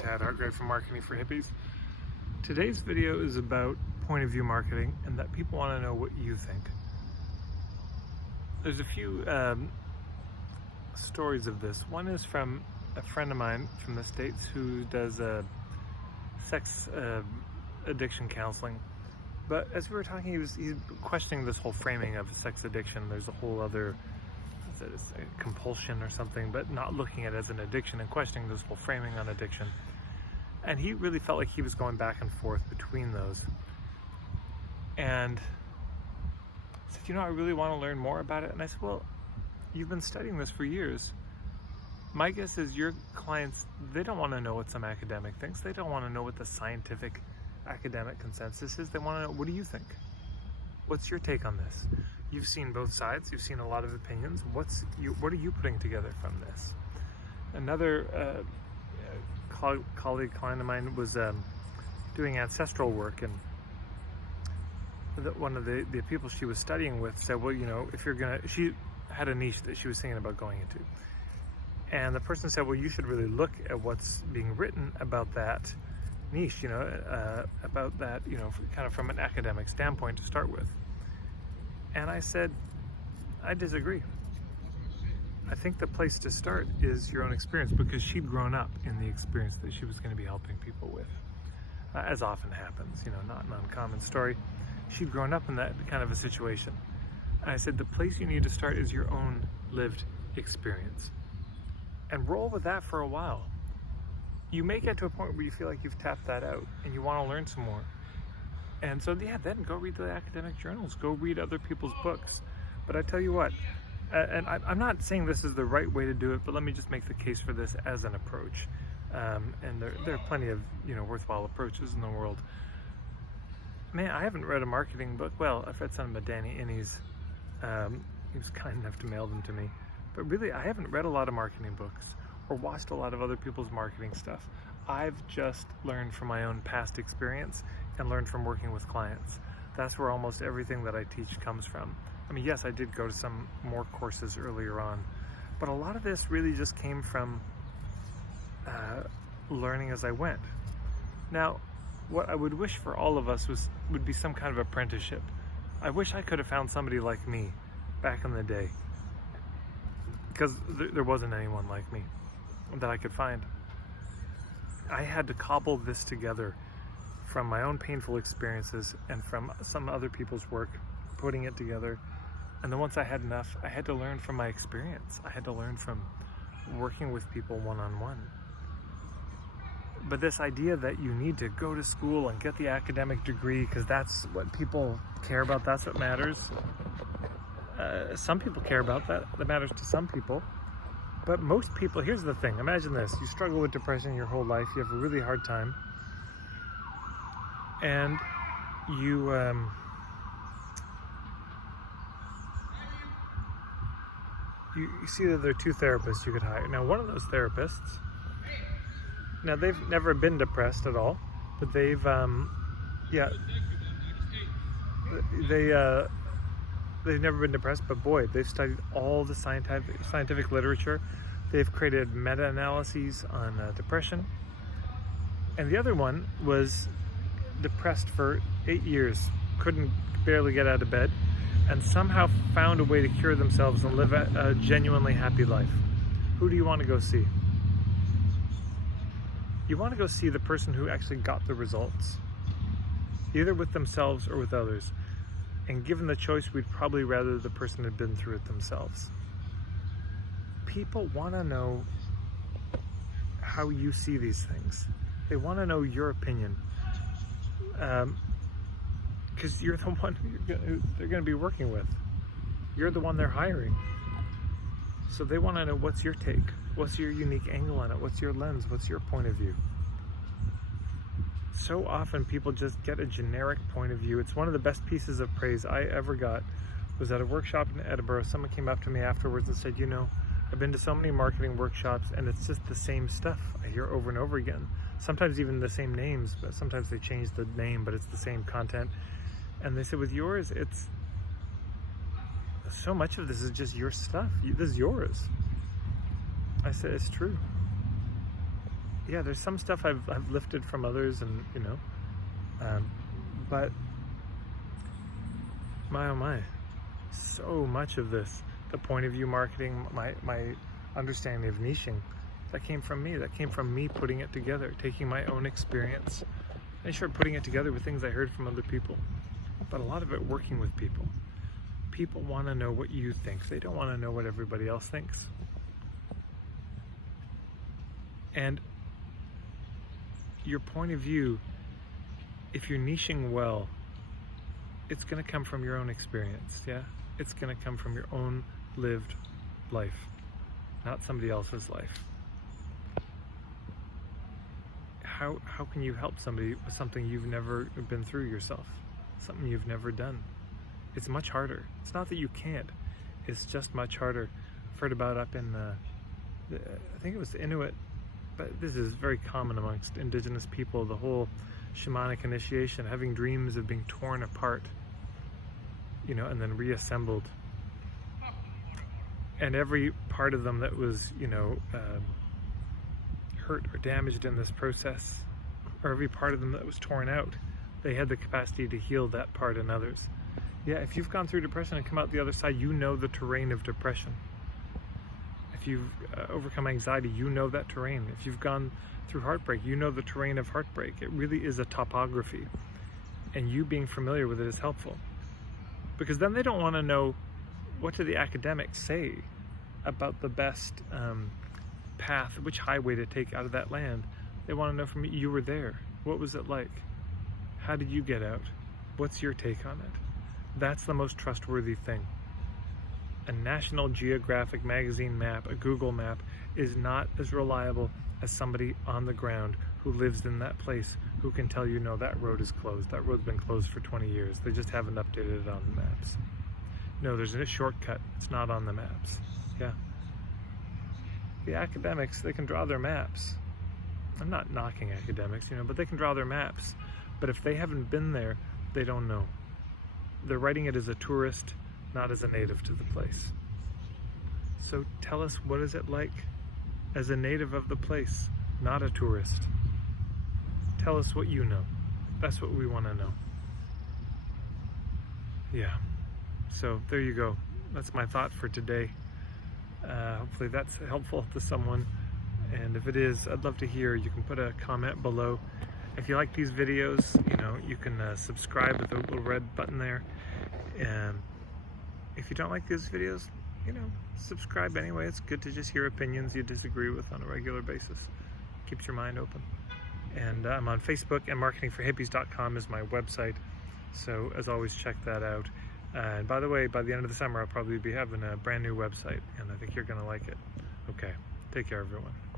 Tad Hargrave from Marketing for Hippies. Today's video is about point of view marketing and that people want to know what you think. There's a few stories of this. One is from a friend of mine from the States who does sex addiction counseling. But as we were talking, he's questioning this whole framing of sex addiction. There's a whole other compulsion or something, but not looking at it as an addiction and questioning this whole framing on addiction. And he really felt like he was going back and forth between those. And said, I really want to learn more about it. And I said, well, you've been studying this for years. My guess is your clients, they don't want to know what some academic thinks. They don't want to know what the scientific academic consensus is. They want to know, what do you think? What's your take on this? You've seen both sides. You've seen a lot of opinions. What are you putting together from this? Another colleague, client of mine was doing ancestral work, and one of the people she was studying with said, well, if you're gonna, she had a niche that she was thinking about going into. And the person said, well, you should really look at what's being written about that niche, about that, kind of from an academic standpoint to start with. And I said, I disagree. I think the place to start is your own experience, because she'd grown up in the experience that she was going to be helping people with, as often happens, not an uncommon story. She'd grown up in that kind of a situation. And I said, the place you need to start is your own lived experience. And roll with that for a while. You may get to a point where you feel like you've tapped that out and you want to learn some more. And so, then go read the academic journals, go read other people's books. But I tell you what, and I'm not saying this is the right way to do it, but let me just make the case for this as an approach. And there are plenty of, worthwhile approaches in the world. Man, I haven't read a marketing book. Well, I've read some of Danny Inney's. He was kind enough to mail them to me. But really, I haven't read a lot of marketing books or watched a lot of other people's marketing stuff. I've just learned from my own past experience and learned from working with clients. That's where almost everything that I teach comes from. I mean, yes, I did go to some more courses earlier on, but a lot of this really just came from learning as I went. Now, what I would wish for all of us would be some kind of apprenticeship. I wish I could have found somebody like me back in the day, because there wasn't anyone like me that I could find. I had to cobble this together from my own painful experiences and from some other people's work, putting it together. And then once I had enough, I had to learn from my experience. I had to learn from working with people one-on-one. But this idea that you need to go to school and get the academic degree because that's what people care about, that's what matters. Some people care about that. That matters to some people. But most people, here's the thing. Imagine this. You struggle with depression your whole life. You have a really hard time. And you see that there are two therapists you could hire. Now, one of those therapists, now they've never been depressed at all, but they've never been depressed, but boy, they've studied all the scientific literature. They've created meta-analyses on depression. And the other one was depressed for 8 years, couldn't barely get out of bed, and somehow found a way to cure themselves and live a genuinely happy life. Who do you want to go see? You want to go see the person who actually got the results, either with themselves or with others. And given the choice, we'd probably rather the person had been through it themselves. People want to know how you see these things. They want to know your opinion. Because you're the one who they're going to be working with. You're the one they're hiring. So they want to know, what's your take? What's your unique angle on it? What's your lens? What's your point of view? So often people just get a generic point of view. It's one of the best pieces of praise I ever got was at a workshop in Edinburgh. Someone came up to me afterwards and said, I've been to so many marketing workshops and it's just the same stuff I hear over and over again. Sometimes even the same names, but sometimes they change the name, but it's the same content. And they said, with yours, it's so much of this is just your stuff. This is yours. I said, it's true. yeah, there's some stuff I've lifted from others, and but my oh my, so much of this, the point of view marketing, my understanding of niching, that came from me. That came from me putting it together, taking my own experience, and sure, putting it together with things I heard from other people, but a lot of it working with people. People want to know what you think. They don't want to know what everybody else thinks. And your point of view, if you're niching well, it's going to come from your own experience, yeah? It's going to come from your own lived life, not somebody else's life. How can you help somebody with something you've never been through yourself, something you've never done? It's much harder. It's not that you can't, it's just much harder. I've heard about up in, I think it was the Inuit, but this is very common amongst indigenous people, the whole shamanic initiation, having dreams of being torn apart, and then reassembled. And every part of them that was, hurt or damaged in this process, or every part of them that was torn out, they had the capacity to heal that part in others. Yeah, if you've gone through depression and come out the other side, you know the terrain of depression. If you've overcome anxiety, you know that terrain. If you've gone through heartbreak, you know the terrain of heartbreak. It really is a topography, and you being familiar with it is helpful, because then they don't want to know what do the academics say about the best path, which highway to take out of that land. They want to know from you were there. What was it like? How did you get out? What's your take on it? That's the most trustworthy thing. A National Geographic magazine map, a Google map, is not as reliable as somebody on the ground who lives in that place, who can tell you, no, that road is closed. That road's been closed for 20 years. They just haven't updated it on the maps. No, there's a shortcut. It's not on the maps. Yeah. The academics, they can draw their maps. I'm not knocking academics, but they can draw their maps. But if they haven't been there, they don't know. They're writing it as a tourist, not as a native to the place. So tell us, what is it like as a native of the place, not a tourist? Tell us what you know. That's what we want to know. Yeah. So there you go. That's my thought for today. Hopefully that's helpful to someone. And if it is, I'd love to hear. You can put a comment below. If you like these videos, you can subscribe with the little red button there. And if you don't like these videos, subscribe anyway. It's good to just hear opinions you disagree with on a regular basis. Keeps your mind open. And I'm on Facebook, and marketingforhippies.com is my website. So as always, check that out. And by the way, by the end of the summer, I'll probably be having a brand new website, and I think you're going to like it. Okay, take care, everyone.